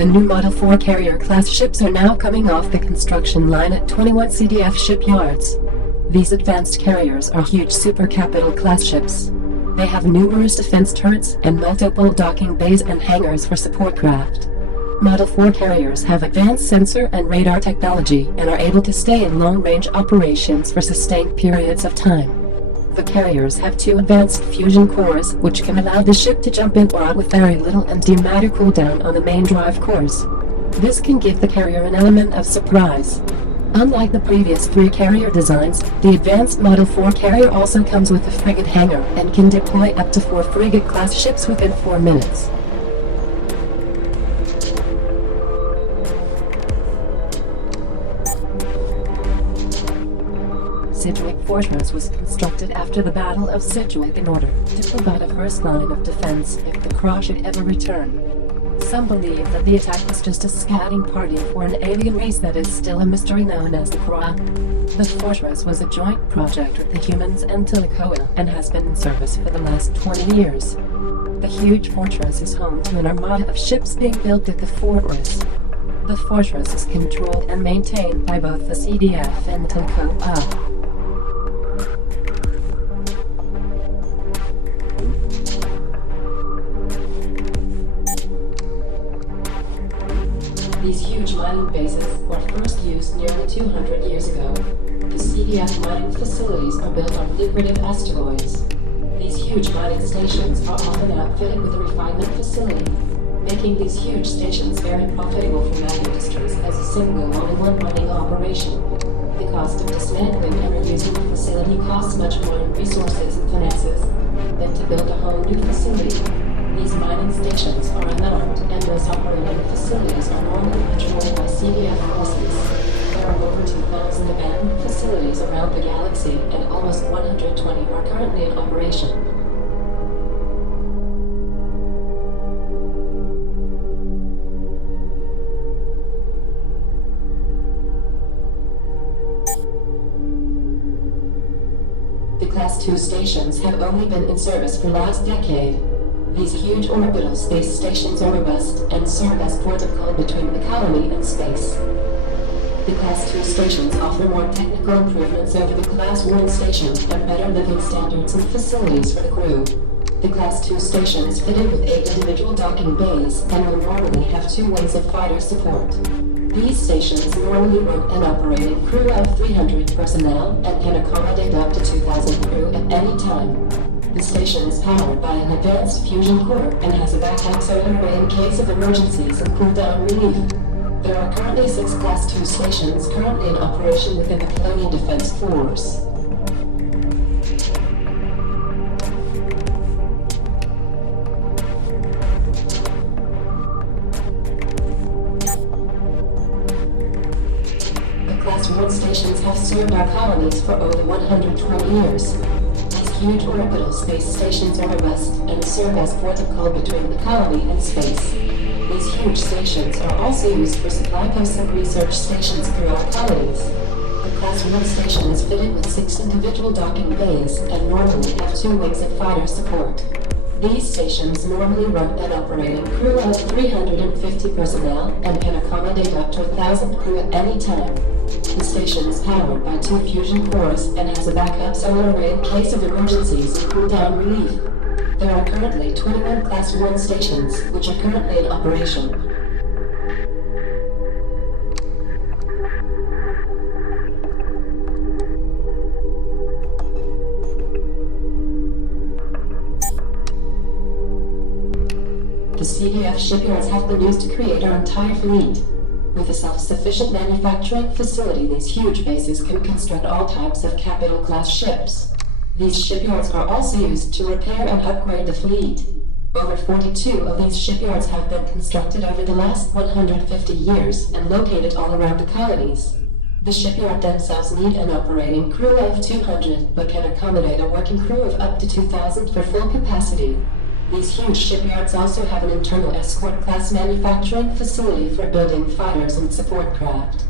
The new Model 4 carrier-class ships are now coming off the construction line at 21 CDF shipyards. These advanced carriers are huge super capital-class ships. They have numerous defense turrets and multiple docking bays and hangars for support craft. Model 4 carriers have advanced sensor and radar technology and are able to stay in long-range operations for sustained periods of time. The carriers have 2 advanced fusion cores, which can allow the ship to jump in or out with very little antimatter cooldown on the main drive cores. This can give the carrier an element of surprise. Unlike the previous 3 carrier designs, the advanced Model 4 carrier also comes with a frigate hangar and can deploy up to 4 frigate-class ships within 4 minutes. Centric Fortress was constructed after the Battle of Scituate in order to provide a first line of defense if the Qura should ever return. Some believe that the attack was just a scouting party for an alien race that is still a mystery known as the Qura. The fortress was a joint project with the humans and Telecoa and has been in service for the last 20 years. The huge fortress is home to an armada of ships being built at the fortress. The fortress is controlled and maintained by both the CDF and Telecoa. These huge mining bases were first used nearly 200 years ago. The CDF mining facilities are built on lucrative asteroids. These huge mining stations are often outfitted with a refinement facility, making these huge stations very profitable for mine industries as a single all-in-one mining operation. The cost of dismantling and reusing the facility costs much more in resources and finances than to build a whole new facility. These mining stations are unarmed, and those operating facilities are normally patrolled by CDF forces. There are over 2,000 abandoned facilities around the galaxy, and almost 120 are currently in operation. The Class 2 stations have only been in service for last decade. These huge orbital space stations are robust and serve as protocol between the colony and space. The Class 2 stations offer more technical improvements over the Class 1 station and better living standards and facilities for the crew. The Class 2 station is fitted with 8 individual docking bays and will normally have 2 wings of fighter support. These stations normally run an operating crew of 300 personnel and can accommodate up to 2,000 crew at any time. The station is powered by an advanced fusion core and has a backup solar array in case of emergencies and cooldown relief. There are currently 6 Class 2 stations currently in operation within the Colonial Defense Force. The Class 1 stations have served our colonies for over 120 years. Huge orbital space stations are robust and serve as protocol between the colony and space. These huge stations are also used for supply posts and research stations throughout colonies. The Class 1 station is fitted with 6 individual docking bays and normally have 2 wings of fighter support. These stations normally run an operating crew of 350 personnel and can accommodate up to 1,000 crew at any time. The station is powered by 2 fusion cores and has a backup solar array in case of emergencies and cooldown relief. There are currently 21 Class 1 stations, which are currently in operation. The CDF shipyards have been used to create our entire fleet. With a self-sufficient manufacturing facility, these huge bases can construct all types of capital-class ships. These shipyards are also used to repair and upgrade the fleet. Over 42 of these shipyards have been constructed over the last 150 years and located all around the colonies. The shipyard themselves need an operating crew of 200, but can accommodate a working crew of up to 2,000 for full capacity. These huge shipyards also have an internal escort-class manufacturing facility for building fighters and support craft.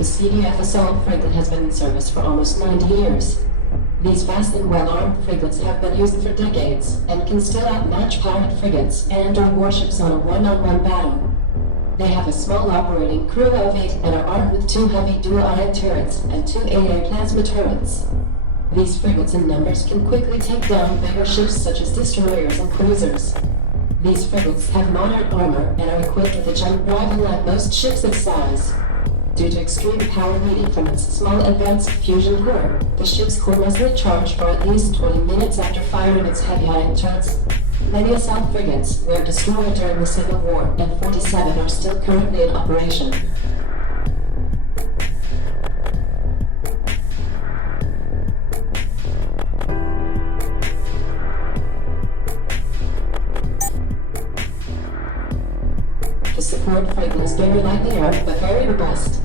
The CDF assault frigate has been in service for almost 90 years. These vast and well-armed frigates have been used for decades, and can still outmatch pirate frigates and/or warships on a one-on-one battle. They have a small operating crew of 8 and are armed with 2 heavy dual-ion turrets and 2 AA plasma turrets. These frigates in numbers can quickly take down bigger ships such as destroyers and cruisers. These frigates have modern armor and are equipped with a jump drive unlike most ships of size. Due to extreme power needed from its small advanced fusion core, the ship's core must recharge for at least 20 minutes after firing its heavy ion turrets. Many assault frigates were destroyed during the Civil War, and 47 are still currently in operation. The support frigate is very lightly armed but very robust.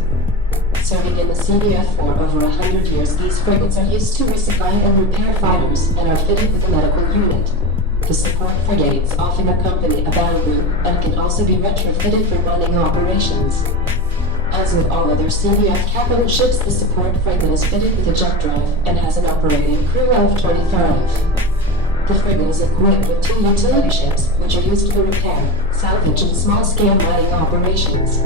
Serving in the CDF for over 100 years, these frigates are used to resupply and repair fighters and are fitted with a medical unit. The support frigates often accompany a battle group and can also be retrofitted for running operations. As with all other CDF capital ships, the support frigate is fitted with a jump drive and has an operating crew of 25. The frigate is equipped with 2 utility ships, which are used for repair, salvage, and small-scale mining operations.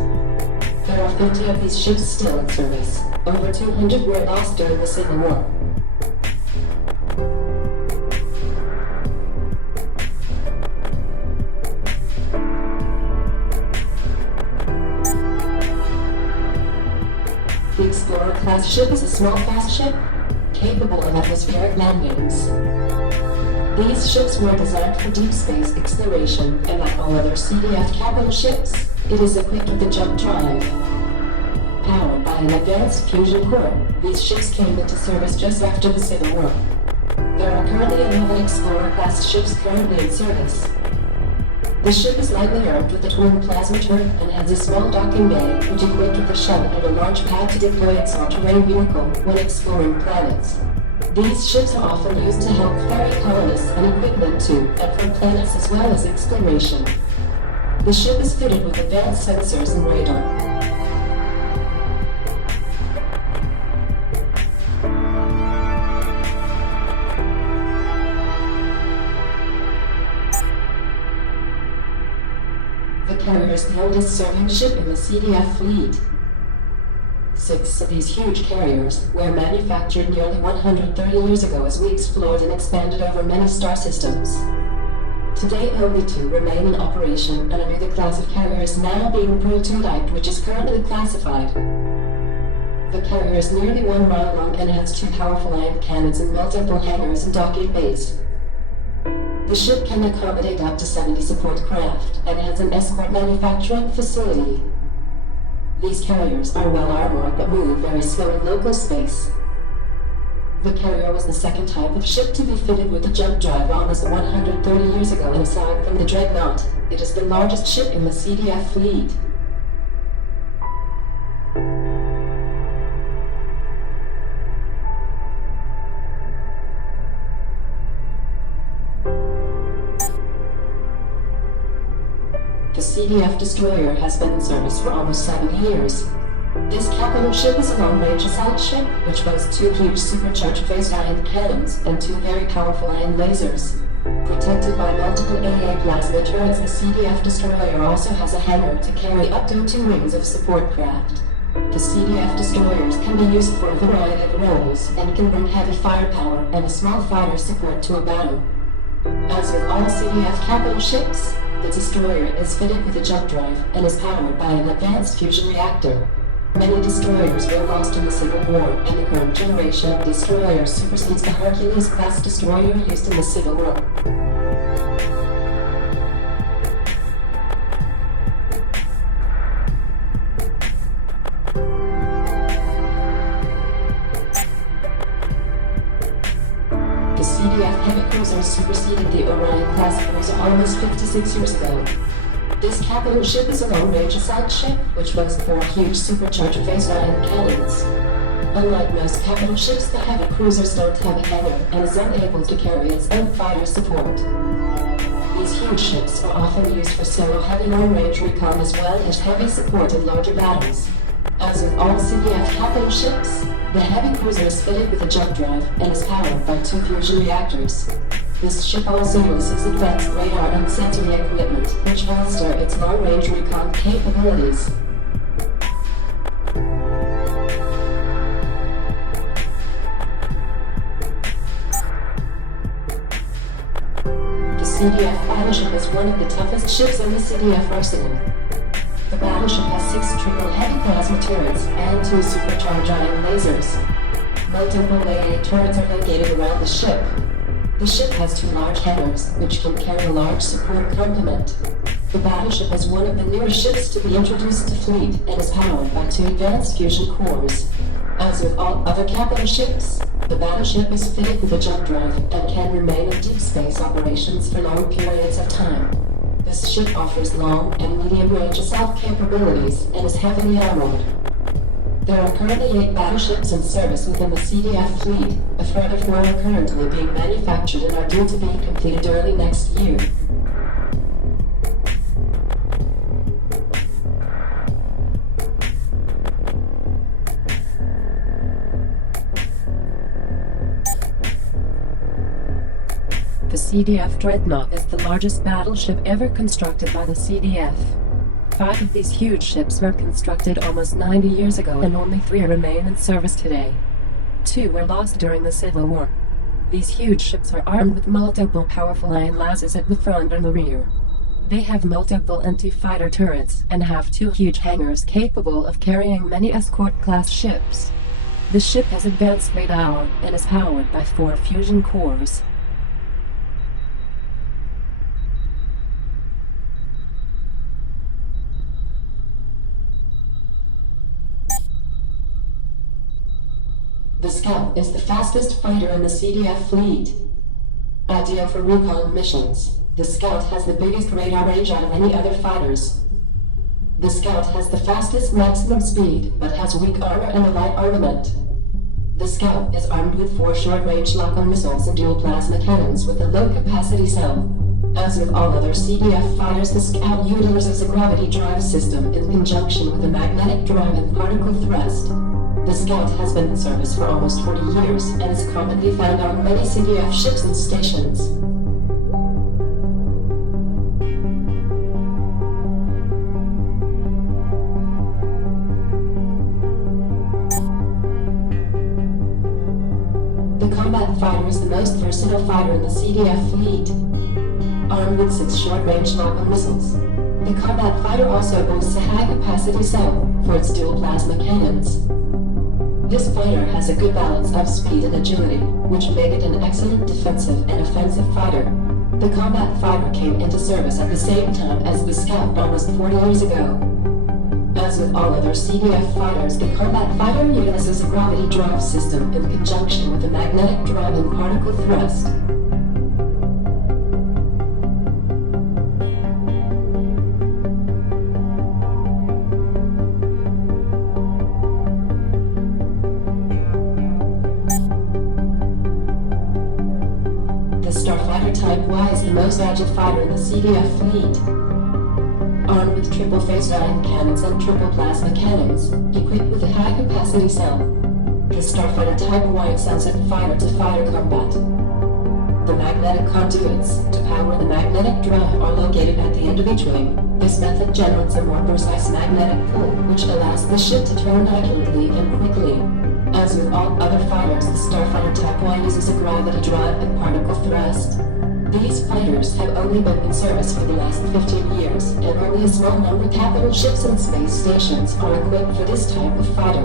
There are 50 of these ships still in service. Over 200 were lost during the Civil War. The Explorer-class ship is a small fast ship, capable of atmospheric landings. These ships were designed for deep space exploration, and like all other CDF capital ships, it is equipped with a jump drive. Powered by an advanced fusion core, these ships came into service just after the Civil War. There are currently 11 Explorer-class ships currently in service. The ship is lightly armed with a twin plasma turret and has a small docking bay, which is equipped with a shuttle and a launch pad to deploy its all-terrain vehicle when exploring planets. These ships are often used to help ferry colonists and equipment to and from planets as well as exploration. The ship is fitted with advanced sensors and radar. The carrier is the oldest serving ship in the CDF fleet. 6 of these huge carriers were manufactured nearly 130 years ago as we explored and expanded over many star systems. Today only 2 remain in operation, and a new class of carrier is now being prototyped, which is currently classified. The carrier is nearly 1 mile long and has 2 powerful ion cannons and multiple hangars and docking bays. The ship can accommodate up to 70 support craft and has an escort manufacturing facility. These carriers are well armored but move very slow in local space. The carrier was the second type of ship to be fitted with a jump drive almost 130 years ago, and aside from the Dreadnought, it is the largest ship in the CDF fleet. The CDF Destroyer has been in service for almost 7 years. This capital ship is a long-range assault ship, which boasts 2 huge supercharged phased ion cannons and 2 very powerful ion lasers. Protected by multiple AA plasma turrets, the CDF Destroyer also has a hangar to carry up to 2 rings of support craft. The CDF Destroyers can be used for a variety of roles and can bring heavy firepower and a small fighter support to a battle. As with all CDF capital ships, the Destroyer is fitted with a jump drive and is powered by an advanced fusion reactor. Many destroyers were lost in the Civil War, and the current generation of destroyers supersedes the Hercules-class destroyer used in the Civil War. The CDF heavy cruiser superseded the Orion-class cruiser almost 56 years ago. This capital ship is a long-range assault ship, which boasts 4 huge supercharged phased ion cannons. Unlike most capital ships, the heavy cruisers don't have a hangar and is unable to carry its own fighter support. These huge ships are often used for solo heavy long-range recon as well as heavy support in larger battles. As with all CDF capital ships, the heavy cruiser is fitted with a jump drive and is powered by 2 fusion reactors. This ship also uses advanced radar and sensory equipment, which bolster its long-range recon capabilities. The CDF Battleship is one of the toughest ships in the CDF arsenal. The Battleship has 6 triple heavy plasma turrets and 2 supercharged ion lasers. Multiple AA turrets are located around the ship. The ship has 2 large hangars, which can carry a large support complement. The Battleship is one of the newer ships to be introduced to fleet and is powered by 2 advanced fusion cores. As with all other capital ships, the Battleship is fitted with a jump drive and can remain in deep space operations for long periods of time. This ship offers long and medium-range assault capabilities and is heavily armored. There are currently 8 battleships in service within the CDF fleet. A further 4 are currently being manufactured and are due to be completed early next year. The CDF Dreadnought is the largest battleship ever constructed by the CDF. 5 of these huge ships were constructed almost 90 years ago and only 3 remain in service today. 2 were lost during the Civil War. These huge ships are armed with multiple powerful ion lasers at the front and the rear. They have multiple anti-fighter turrets and have 2 huge hangars capable of carrying many escort-class ships. The ship has advanced radar and is powered by 4 fusion cores. The Scalp is the fastest fighter in the CDF fleet. Ideal for recon missions, the Scout has the biggest radar range out of any other fighters. The Scout has the fastest maximum speed, but has weak armor and a light armament. The Scout is armed with 4 short-range lock-on missiles and dual plasma cannons with a low-capacity cell. As with all other CDF fighters, the Scout utilizes a gravity drive system in conjunction with a magnetic drive and particle thrust. The Scout has been in service for almost 40 years and is commonly found on many CDF ships and stations. The Combat Fighter is the most versatile fighter in the CDF fleet. Armed with 6 short-range lock-on missiles, the Combat Fighter also boasts a high-capacity cell for its dual plasma cannons. This fighter has a good balance of speed and agility, which make it an excellent defensive and offensive fighter. The Combat Fighter came into service at the same time as the Scout almost 40 years ago. As with all other CDF fighters, the Combat Fighter utilizes a gravity drive system in conjunction with a magnetic drive and particle thrust. Starfighter Type Y is the most agile fighter in the CDF fleet. Armed with triple phase ion cannons and triple plasma cannons, equipped with a high-capacity cell, the Starfighter Type Y excels at fighter-to-fighter combat. The magnetic conduits to power the magnetic drive are located at the end of each wing. This method generates a more precise magnetic pull, which allows the ship to turn accurately and quickly. As with all other fighters, the Starfighter Type Y uses a gravity drive and particle thrust. These fighters have only been in service for the last 15 years, and only a small number of capital ships and space stations are equipped for this type of fighter.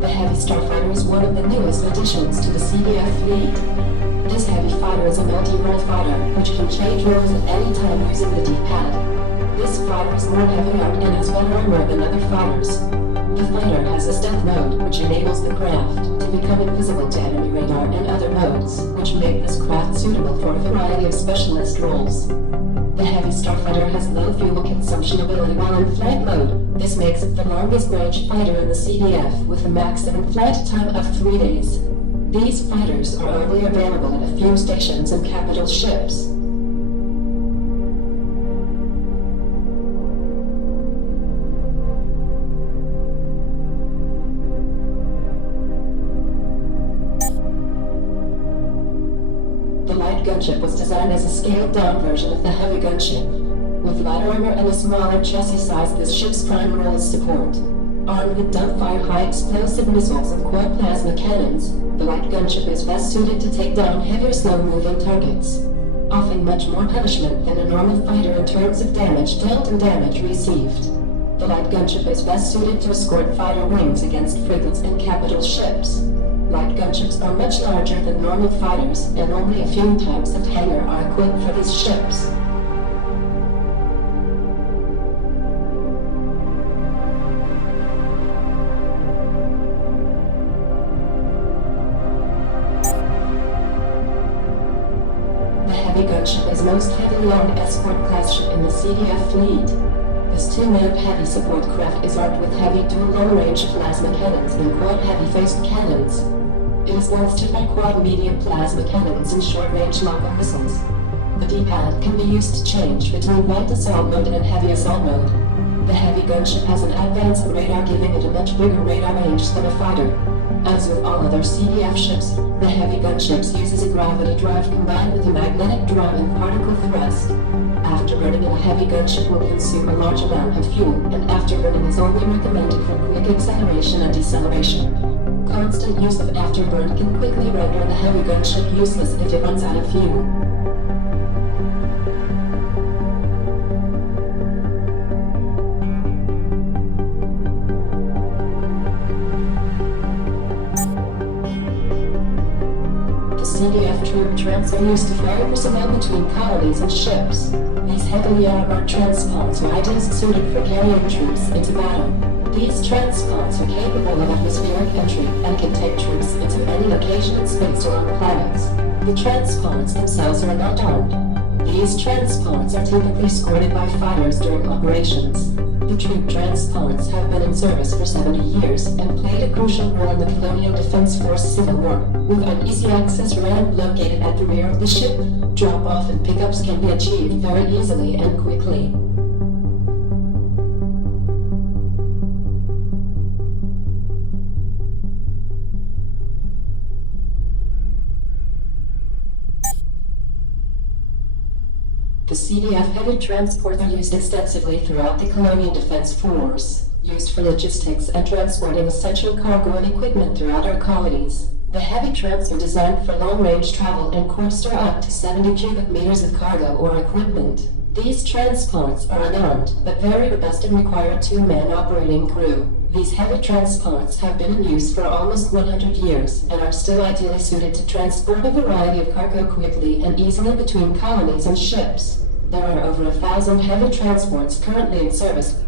The Heavy Starfighter is one of the newest additions to the CDF fleet. This heavy fighter is a multi-role fighter, which can change roles at any time using the D-pad. This fighter is more heavily armed and has better armor than other fighters. The fighter has a stealth mode, which enables the craft to become invisible to enemy radar, and other modes, which make this craft suitable for a variety of specialist roles. The heavy Starfighter has low fuel consumption ability while in flight mode. This makes it the longest range fighter in the CDF with a maximum flight time of 3 days. These fighters are only available at a few stations and capital ships. The light gunship was designed as a scaled-down version of the heavy gunship. With lighter armor and a smaller chassis size, this ship's prime role is support. Armed with dumbfire high-explosive missiles and quad plasma cannons, the light gunship is best suited to take down heavier slow-moving targets, offering much more punishment than a normal fighter in terms of damage dealt and damage received. The light gunship is best suited to escort fighter wings against frigates and capital ships. Light gunships are much larger than normal fighters, and only a few types of hangar are equipped for these ships. The heavy gunship is most heavily armed escort class ship in the CDF fleet. This two-man heavy support craft is armed with heavy dual long-range plasma cannons and quad heavy-faced cannons. It is bolstered by quad medium plasma cannons and short-range longer missiles. The D-pad can be used to change between light assault mode and heavy assault mode. The heavy gunship has an advanced radar, giving it a much bigger radar range than a fighter. As with all other CDF ships, the heavy gunships uses a gravity drive combined with a magnetic drive and particle thrust. Afterburning in a heavy gunship will consume a large amount of fuel, and afterburning is only recommended for quick acceleration and deceleration. Constant use of afterburn can quickly render the heavy gunship useless if it runs out of fuel. The CDF troop trams are used to ferry personnel between colonies and ships. These heavily armored transports are ideally suited for carrying troops into battle. These transports are capable of atmospheric entry and can take troops into any location in space or on planets. The transports themselves are not armed. These transports are typically escorted by fighters during operations. The troop transports have been in service for 70 years and played a crucial role in the Colonial Defense Force Civil War. With an easy access ramp located at the rear of the ship, drop-off and pickups can be achieved very easily and quickly. The CDF heavy transports are used extensively throughout the Colonial Defense Force, used for logistics and transporting essential cargo and equipment throughout our colonies. The heavy trams are designed for long-range travel and could store up to 70 cubic meters of cargo or equipment. These transports are unarmed, but very robust and require a two-man operating crew. These heavy transports have been in use for almost 100 years and are still ideally suited to transport a variety of cargo quickly and easily between colonies and ships. There are over 1,000 heavy transports currently in service.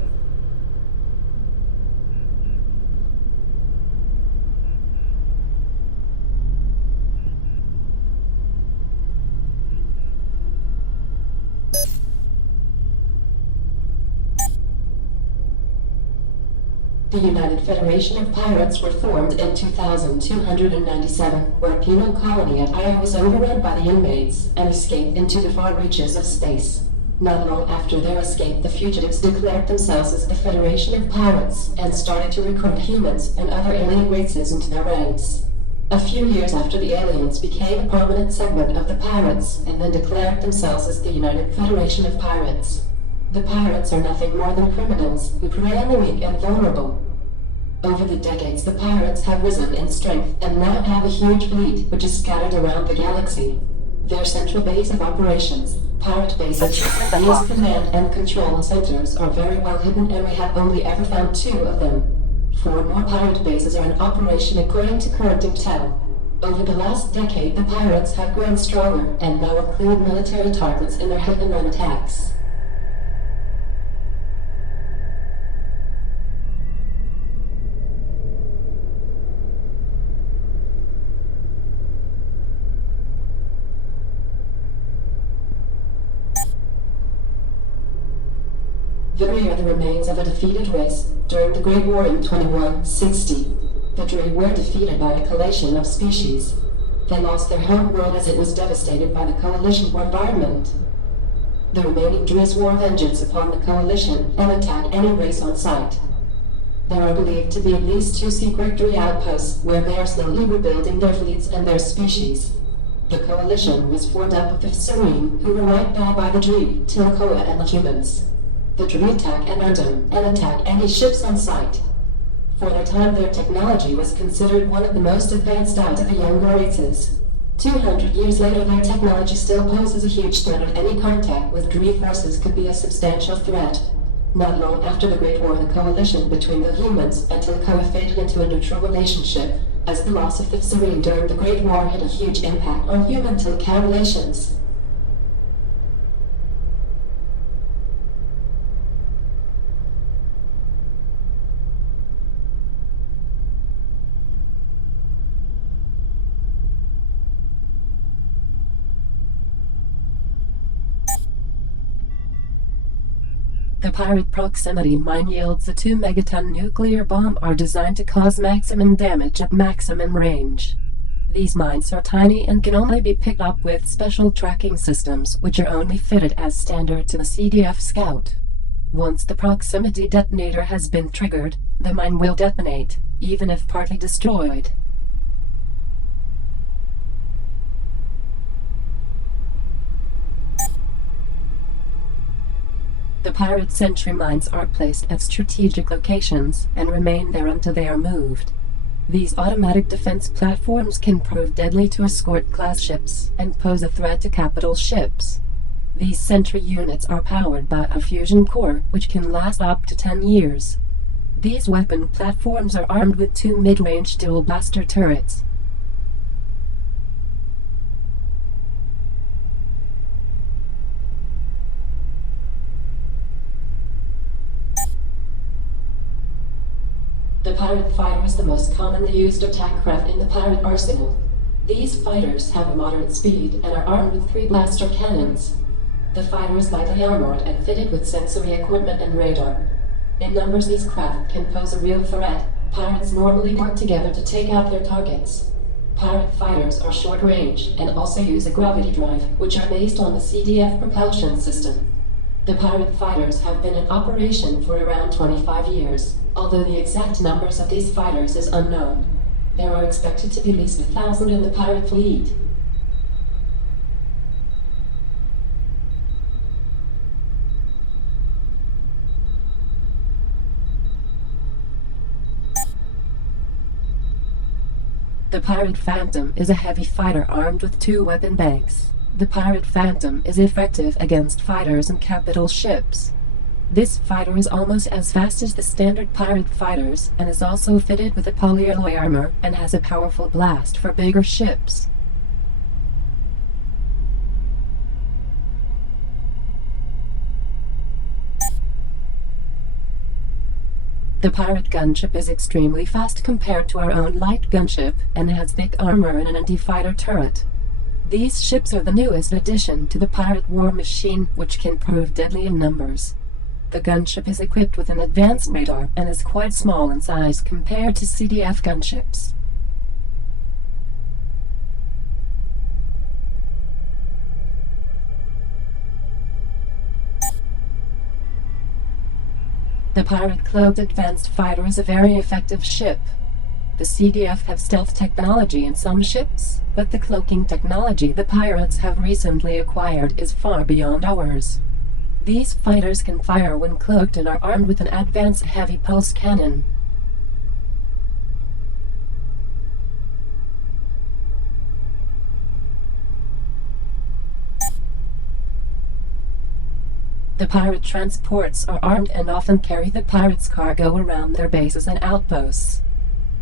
The United Federation of Pirates were formed in 2297, where a penal colony at Io was overrun by the inmates and escaped into the far reaches of space. Not long after their escape, the fugitives declared themselves as the Federation of Pirates and started to recruit humans and other alien races into their ranks. A few years after, the aliens became a prominent segment of the pirates and then declared themselves as the United Federation of Pirates. The pirates are nothing more than criminals who prey on the weak and vulnerable. Over the decades, the pirates have risen in strength and now have a huge fleet which is scattered around the galaxy. Their central base of operations, pirate bases, these command and control centers are very well hidden, and we have only ever found 2 of them. 4 more pirate bases are in operation according to current intel. Over the last decade, the pirates have grown stronger and now include military targets in their hit-and-run attacks. Vetri are the remains of a defeated race during the Great War in 2160. Vetri were defeated by a collation of species. They lost their home world as it was devastated by the Coalition bombardment. The remaining Driz swore vengeance upon the Coalition and attack any race on sight. There are believed to be at least 2 secret Dri outposts where they are slowly rebuilding their fleets and their species. The Coalition was formed up of the Syrian, who were right by the Dri, Tilkoa and the humans. The Dri attack and Undum and attack any ships on sight. For their time, their technology was considered one of the most advanced out of the younger races. 200 years later, their technology still poses a huge threat, and any contact with Dri forces could be a substantial threat. Not long after the Great War, the coalition between the humans and Tilkoa faded into a neutral relationship, as the loss of the Syrian during the Great War had a huge impact on human-Tilkoa relations. The pirate proximity mine yields a 2 megaton nuclear bomb are designed to cause maximum damage at maximum range. These mines are tiny and can only be picked up with special tracking systems, which are only fitted as standard to the CDF Scout. Once the proximity detonator has been triggered, the mine will detonate, even if partly destroyed. The pirate sentry mines are placed at strategic locations and remain there until they are moved. These automatic defense platforms can prove deadly to escort-class ships and pose a threat to capital ships. These sentry units are powered by a fusion core, which can last up to 10 years. These weapon platforms are armed with 2 mid-range dual blaster turrets. The Pirate Fighter is the most commonly used attack craft in the pirate arsenal. These fighters have a moderate speed and are armed with 3 blaster cannons. The fighter is lightly armored and fitted with sensory equipment and radar. In numbers, these craft can pose a real threat. Pirates normally work together to take out their targets. Pirate fighters are short range and also use a gravity drive, which are based on the CDF propulsion system. The pirate fighters have been in operation for around 25 years, although the exact numbers of these fighters is unknown. There are expected to be at least 1,000 in the pirate fleet. The Pirate Phantom is a heavy fighter armed with 2 weapon banks. The Pirate Phantom is effective against fighters and capital ships. This fighter is almost as fast as the standard pirate fighters and is also fitted with a polyalloy armor and has a powerful blast for bigger ships. The pirate gunship is extremely fast compared to our own light gunship and has thick armor and an anti-fighter turret. These ships are the newest addition to the pirate war machine, which can prove deadly in numbers. The gunship is equipped with an advanced radar and is quite small in size compared to CDF gunships. The Pirate Cloaked Advanced Fighter is a very effective ship. The CDF have stealth technology in some ships, but the cloaking technology the pirates have recently acquired is far beyond ours. These fighters can fire when cloaked and are armed with an advanced heavy pulse cannon. The pirate transports are armed and often carry the pirates' cargo around their bases and outposts.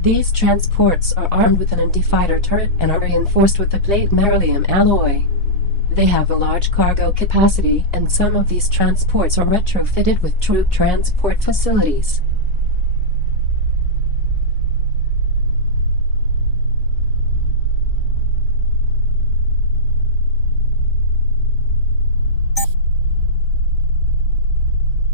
These transports are armed with an anti-fighter turret and are reinforced with the plate beryllium alloy. They have a large cargo capacity, and some of these transports are retrofitted with troop transport facilities.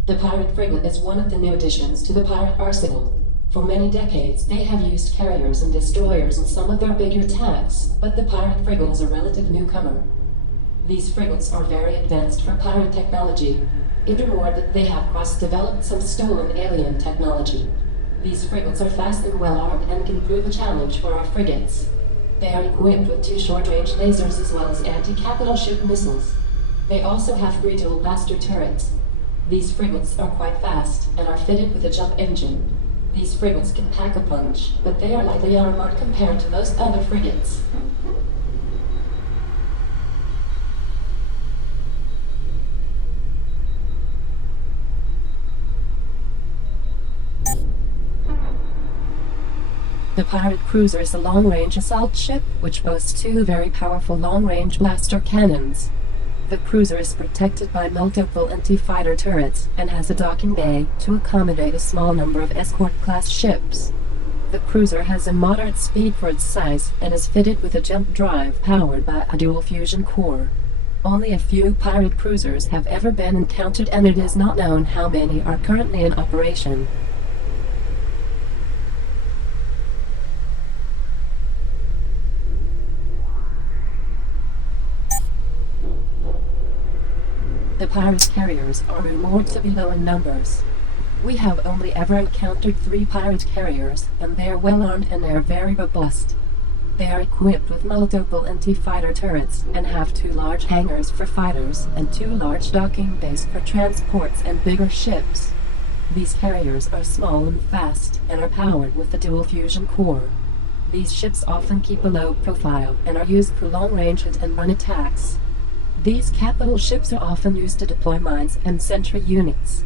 The pirate frigate is one of the new additions to the pirate arsenal. For many decades, they have used carriers and destroyers in some of their bigger attacks, but the pirate frigate is a relative newcomer. These frigates are very advanced for pirate technology. Furthermore, that they have cross-developed some stolen alien technology. These frigates are fast and well-armed and can prove a challenge for our frigates. They are equipped with 2 short-range lasers as well as anti-capital ship missiles. They also have 3 dual blaster turrets. These frigates are quite fast and are fitted with a jump engine. These frigates can pack a punch, but they are lightly armored compared to most other frigates. The pirate cruiser is a long-range assault ship, which boasts 2 very powerful long-range blaster cannons. The cruiser is protected by multiple anti-fighter turrets, and has a docking bay to accommodate a small number of escort-class ships. The cruiser has a moderate speed for its size, and is fitted with a jump drive powered by a dual fusion core. Only a few pirate cruisers have ever been encountered, and it is not known how many are currently in operation. The pirate carriers are remarkably low in numbers. We have only ever encountered 3 pirate carriers, and they are well armed and they are very robust. They are equipped with multiple anti-fighter turrets, and have 2 large hangars for fighters, and 2 large docking bays for transports and bigger ships. These carriers are small and fast, and are powered with the dual fusion core. These ships often keep a low profile, and are used for long-range hit and run attacks. These capital ships are often used to deploy mines and sentry units.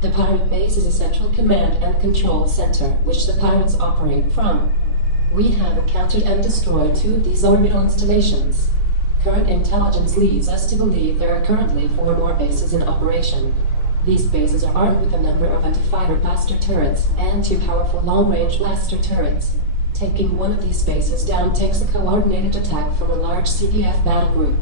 The pirate base is a central command and control center, which the pirates operate from. We have encountered and destroyed 2 of these orbital installations. Current intelligence leads us to believe there are currently 4 more bases in operation. These bases are armed with a number of anti-fighter blaster turrets and 2 powerful long-range blaster turrets. Taking one of these bases down takes a coordinated attack from a large CDF battle group.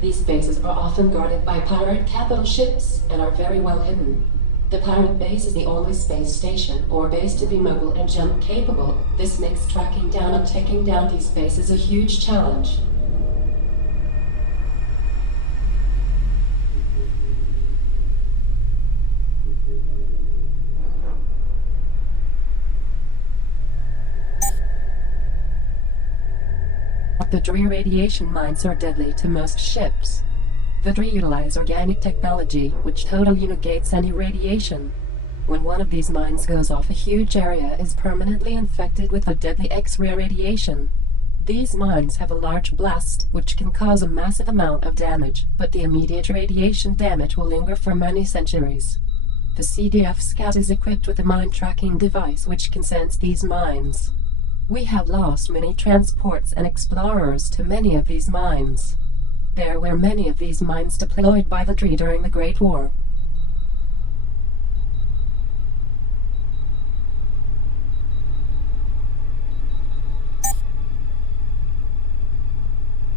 These bases are often guarded by pirate capital ships and are very well hidden. The pirate base is the only space station or base to be mobile and jump capable. This makes tracking down and taking down these bases a huge challenge. Vetri radiation mines are deadly to most ships. Vetri utilize organic technology, which totally negates any radiation. When one of these mines goes off, a huge area is permanently infected with a deadly X-ray radiation. These mines have a large blast, which can cause a massive amount of damage, but the immediate radiation damage will linger for many centuries. The CDF Scout is equipped with a mine tracking device which can sense these mines. We have lost many transports and explorers to many of these mines. There were many of these mines deployed by Vetri during the Great War.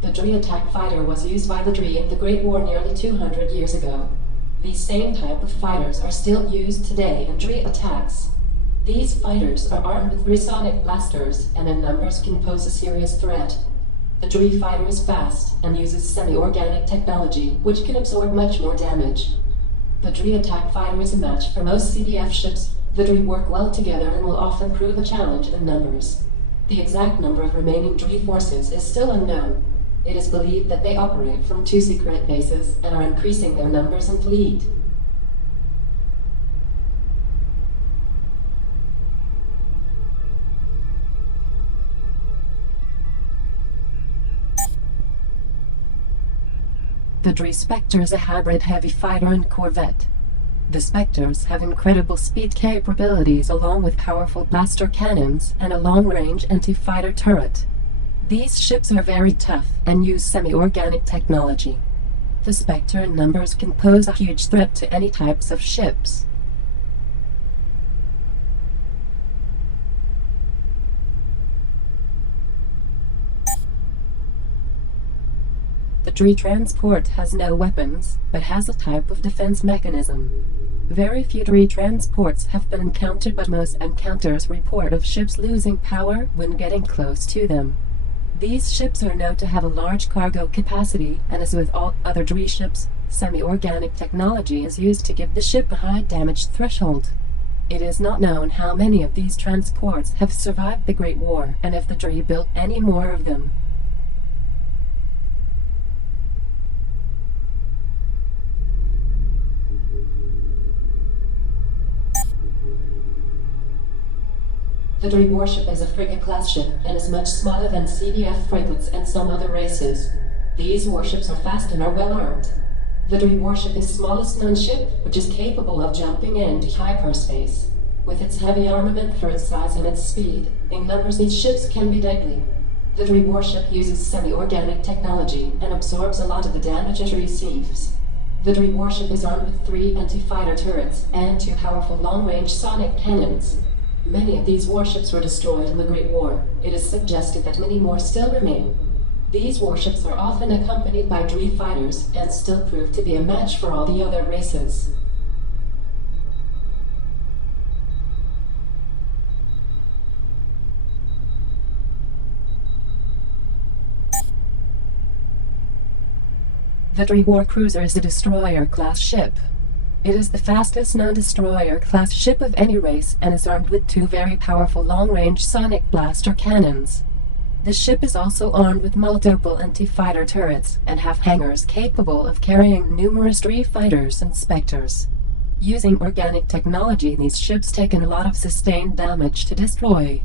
The Vetri attack fighter was used by Vetri in the Great War nearly 200 years ago. These same type of fighters are still used today in Vetri attacks. These fighters are armed with resonic blasters and in numbers can pose a serious threat. The Vetri fighter is fast and uses semi-organic technology, which can absorb much more damage. The Vetri attack fighter is a match for most CDF ships. Vetri work well together and will often prove a challenge in numbers. The exact number of remaining Vetri forces is still unknown. It is believed that they operate from 2 secret bases and are increasing their numbers and fleet. The Vetri Spectre is a hybrid heavy fighter and corvette. The Spectres have incredible speed capabilities along with powerful blaster cannons and a long-range anti-fighter turret. These ships are very tough and use semi-organic technology. The Spectre in numbers can pose a huge threat to any types of ships. Vetri transport has no weapons, but has a type of defense mechanism. Very few Vetri transports have been encountered, but most encounters report of ships losing power when getting close to them. These ships are known to have a large cargo capacity, and as with all other Vetri ships, semi-organic technology is used to give the ship a high damage threshold. It is not known how many of these transports have survived the Great War, and if the Vetri built any more of them. Vetri warship is a frigate-class ship and is much smaller than CDF frigates and some other races. These warships are fast and are well armed. Vetri warship is smallest known ship, which is capable of jumping into hyperspace. With its heavy armament for its size and its speed, in numbers these ships can be deadly. Vetri warship uses semi-organic technology and absorbs a lot of the damage it receives. Vetri warship is armed with 3 anti-fighter turrets and 2 powerful long-range sonic cannons. Many of these warships were destroyed in the Great War. It is suggested that many more still remain. These warships are often accompanied by Qura fighters and still prove to be a match for all the other races. Vetri War Cruiser is a destroyer-class ship. It is the fastest known destroyer-class ship of any race and is armed with 2 very powerful long-range sonic blaster cannons. The ship is also armed with multiple anti-fighter turrets and have hangars capable of carrying numerous Qura Fighters and Spectres. Using organic technology, these ships take in a lot of sustained damage to destroy.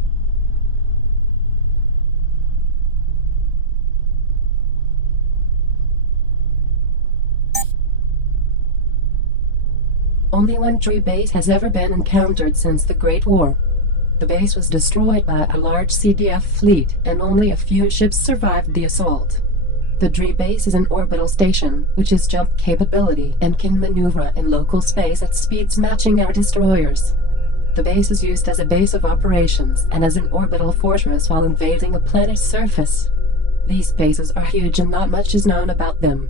Only one Qura base has ever been encountered since the Great War. The base was destroyed by a large CDF fleet, and only a few ships survived the assault. The Qura base is an orbital station, which has jump capability and can maneuver in local space at speeds matching our destroyers. The base is used as a base of operations and as an orbital fortress while invading a planet's surface. These bases are huge and not much is known about them.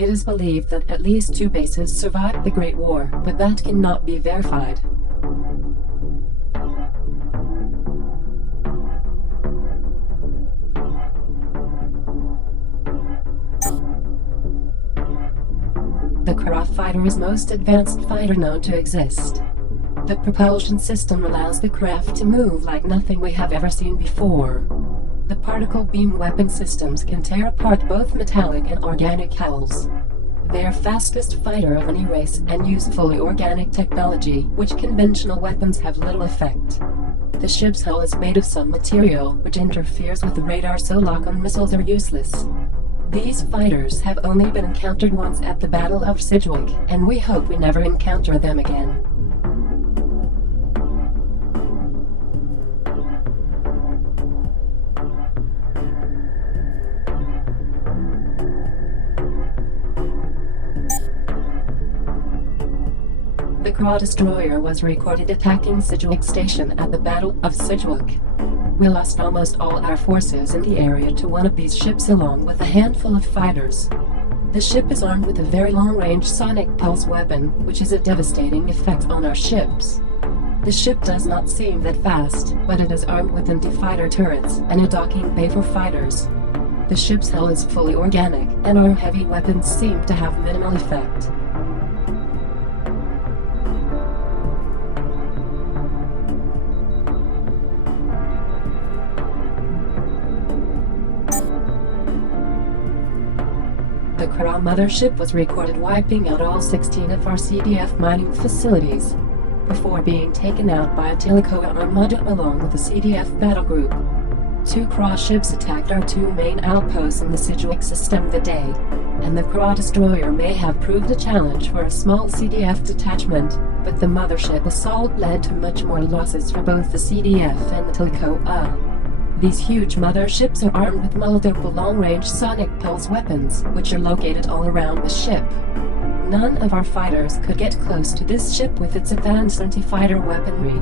It is believed that at least 2 bases survived the Great War, but that cannot be verified. The Qura Fighter is the most advanced fighter known to exist. The propulsion system allows the craft to move like nothing we have ever seen before. The particle beam weapon systems can tear apart both metallic and organic hulls. They are fastest fighter of any race and use fully organic technology, which conventional weapons have little effect. The ship's hull is made of some material which interferes with the radar, so lock-on missiles are useless. These fighters have only been encountered once at the Battle of Sidgwick, and we hope we never encounter them again. The Qura destroyer was recorded attacking Sidgwick Station at the Battle of Sidgwick. We lost almost all our forces in the area to one of these ships along with a handful of fighters. The ship is armed with a very long-range sonic pulse weapon, which has a devastating effect on our ships. The ship does not seem that fast, but it is armed with anti-fighter turrets and a docking bay for fighters. The ship's hull is fully organic, and our heavy weapons seem to have minimal effect. The Qura mothership was recorded wiping out all 16 of our CDF mining facilities, before being taken out by a Telecoa Armada along with the CDF battle group. 2 Qura ships attacked our 2 main outposts in the Sidgwick system the day, and the Qura destroyer may have proved a challenge for a small CDF detachment, but the mothership assault led to much more losses for both the CDF and the Telecoa. These huge motherships are armed with multiple long-range sonic pulse weapons, which are located all around the ship. None of our fighters could get close to this ship with its advanced anti-fighter weaponry.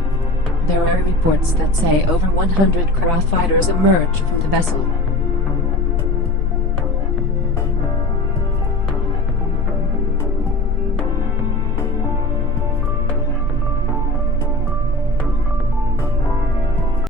There are reports that say over 100 Qura fighters emerge from the vessel.